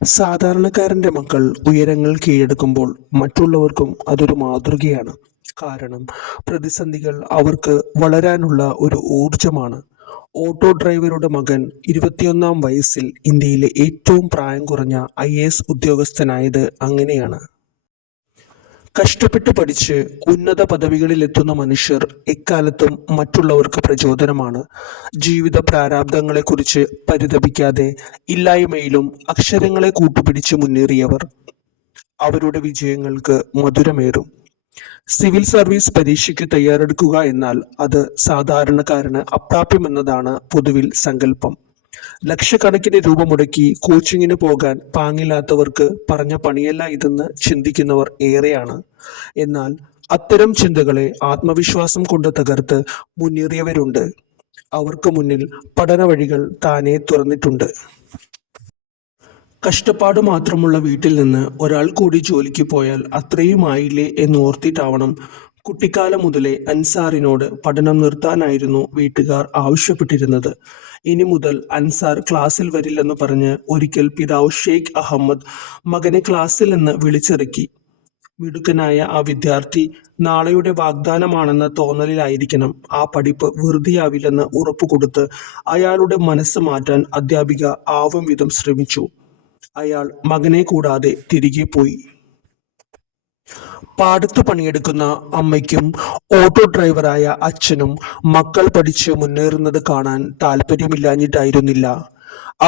സാധാരണക്കാരന്റെ മക്കൾ ഉയരങ്ങൾ കീഴടക്കുമ്പോൾ മറ്റുള്ളവർക്കും അതൊരു മാതൃകയാണ്. കാരണം പ്രതിസന്ധികൾ അവർക്ക് വളരാനുള്ള ഒരു ഊർജമാണ്. ഓട്ടോ ഡ്രൈവറുടെ മകൻ 21-ാം വയസ്സിൽ ഇന്ത്യയിലെ ഏറ്റവും പ്രായം കുറഞ്ഞ IAS ഉദ്യോഗസ്ഥനായത് അങ്ങനെയാണ്. കഷ്ടപ്പെട്ട് പഠിച്ച് ഉന്നത പദവികളിലെത്തുന്ന മനുഷ്യർ എക്കാലത്തും മറ്റുള്ളവർക്ക് പ്രചോദനമാണ്. ജീവിത പ്രാരാബ്ധങ്ങളെക്കുറിച്ച് പരിതപിക്കാതെ ഇല്ലായ്മയിലും അക്ഷരങ്ങളെ കൂട്ടുപിടിച്ച് മുന്നേറിയവർ അവരുടെ വിജയങ്ങൾക്ക് മധുരമേറും. സിവിൽ സർവീസ് പരീക്ഷയ്ക്ക് തയ്യാറെടുക്കുക എന്നാൽ അത് സാധാരണക്കാരന് അപ്രാപ്യമെന്നതാണ് പൊതുവിൽ സങ്കല്പം. ലക്ഷക്കണക്കിന് രൂപ മുടക്കി കോച്ചിങ്ങിന് പോകാൻ പാങ്ങില്ലാത്തവർക്ക് പറഞ്ഞ പണിയല്ല ഇതെന്ന് ചിന്തിക്കുന്നവർ ഏറെയാണ്. എന്നാൽ അത്തരം ചിന്തകളെ ആത്മവിശ്വാസം കൊണ്ട് തകർത്ത് മുന്നേറിയവരുണ്ട്. അവർക്ക് മുന്നിൽ പഠന വഴികൾ താനേ തുറന്നിട്ടുണ്ട്. കഷ്ടപ്പാട് മാത്രമുള്ള വീട്ടിൽ നിന്ന് ഒരാൾ കൂടി ജോലിക്ക് പോയാൽ അത്രയുമായില്ലേ എന്നോർത്തിട്ടാവണം കുട്ടിക്കാലം മുതലേ അൻസാറിനോട് പഠനം നിർത്താനായിരുന്നു വീട്ടുകാർ ആവശ്യപ്പെട്ടിരുന്നത്. ഇനി മുതൽ അൻസാർ ക്ലാസ്സിൽ വരില്ലെന്ന് പറഞ്ഞ് ഒരിക്കൽ പിതാവ് ഷെയ്ഖ് അഹമ്മദ് മകനെ ക്ലാസ്സിൽ നിന്ന് വിളിച്ചിറക്കി. മിടുക്കനായ ആ വിദ്യാർത്ഥി നാളെയുടെ വാഗ്ദാനമാണെന്ന തോന്നലിലായിരിക്കണം ആ പഠിപ്പ് വെറുതെയാവില്ലെന്ന് ഉറപ്പുകൊടുത്ത് അയാളുടെ മനസ്സ് മാറ്റാൻ അധ്യാപിക ആവും വിധം ശ്രമിച്ചു. അയാൾ മകനെ കൂടാതെ തിരികെ പോയി. പാടത്ത് പണിയെടുക്കുന്ന അമ്മയ്ക്കും ഓട്ടോ ഡ്രൈവറായ അച്ഛനും മക്കൾ പഠിച്ച് മുന്നേറുന്നത് കാണാൻ താല്പര്യമില്ലാഞ്ഞിട്ടായിരുന്നില്ല.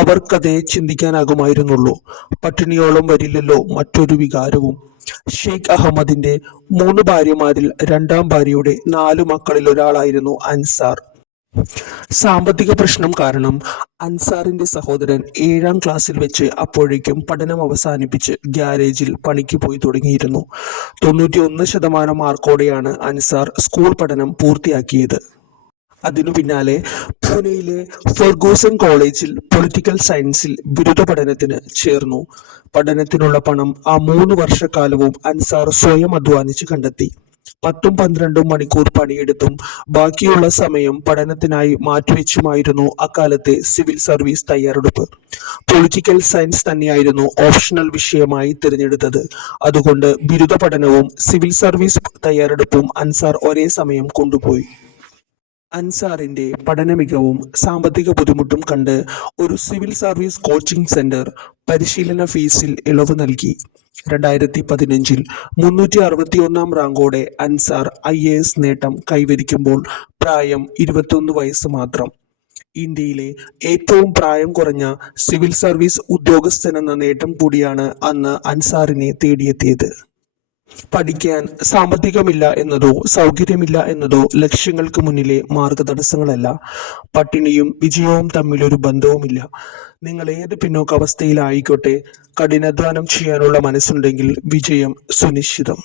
അവർക്കതേ ചിന്തിക്കാനാകുമായിരുന്നുള്ളൂ. പട്ടിണിയോളം വരില്ലല്ലോ മറ്റൊരു വികാരവും. ഷെയ്ഖ് അഹമ്മദിന്റെ 3 ഭാര്യമാരിൽ 2ാം ഭാര്യയുടെ 4 മക്കളിൽ ഒരാളായിരുന്നു അൻസാർ. സാമ്പത്തിക പ്രശ്നം കാരണം അൻസാറിന്റെ സഹോദരൻ 7ാം ക്ലാസ്സിൽ വെച്ച് അപ്പോഴേക്കും പഠനം അവസാനിപ്പിച്ച് ഗ്യാരേജിൽ പണിക്ക് പോയി തുടങ്ങിയിരുന്നു. 91% മാർക്കോടെയാണ് അൻസാർ സ്കൂൾ പഠനം പൂർത്തിയാക്കിയത്. അതിനു പിന്നാലെ പൂനെയിലെ ഫെർഗൂസൺ കോളേജിൽ പൊളിറ്റിക്കൽ സയൻസിൽ ബിരുദ പഠനത്തിന് ചേർന്നു. പഠനത്തിനുള്ള പണം ആ 3 വർഷക്കാലവും അൻസാർ സ്വയം അധ്വാനിച്ച് കണ്ടെത്തി. 10-12 മണിക്കൂർ പണിയെടുത്തും ബാക്കിയുള്ള സമയം പഠനത്തിനായി മാറ്റിവെച്ചുമായിരുന്നു അക്കാലത്തെ സിവിൽ സർവീസ് തയ്യാറെടുപ്പ്. പൊളിറ്റിക്കൽ സയൻസ് തന്നെയായിരുന്നു ഓപ്ഷണൽ വിഷയമായി തിരഞ്ഞെടുത്തത്. അതുകൊണ്ട് ബിരുദ പഠനവും സിവിൽ സർവീസ് തയ്യാറെടുപ്പും അൻസാർ ഒരേ സമയം കൊണ്ടുപോയി. അൻസാറിന്റെ പഠന മികവും സാമ്പത്തിക ബുദ്ധിമുട്ടും കണ്ട് ഒരു സിവിൽ സർവീസ് കോച്ചിംഗ് സെന്റർ പരിശീലന ഫീസിൽ ഇളവ് നൽകി. 2015-ൽ 361-ാം റാങ്കോടെ അൻസാർ IAS നേട്ടം കൈവരിക്കുമ്പോൾ പ്രായം 21 വയസ്സ് മാത്രം. ഇന്ത്യയിലെ ഏറ്റവും പ്രായം കുറഞ്ഞ സിവിൽ സർവീസ് ഉദ്യോഗസ്ഥനെന്ന നേട്ടം കൂടിയാണ് അന്ന് അൻസാറിനെ തേടിയെത്തിയത്. പഠിക്കാൻ സാമ്പത്തികമില്ല എന്നതോ സൗകര്യമില്ല എന്നതോ ലക്ഷ്യങ്ങൾക്ക് മുന്നിലെ മാർഗതടസ്സങ്ങളല്ല. പട്ടിണിയും വിജയവും തമ്മിലൊരു ബന്ധവുമില്ല. നിങ്ങൾ ഏത് പിന്നോക്കാവസ്ഥയിലായിക്കോട്ടെ, കഠിനാധ്വാനം ചെയ്യാനുള്ള മനസ്സുണ്ടെങ്കിൽ വിജയം സുനിശ്ചിതം.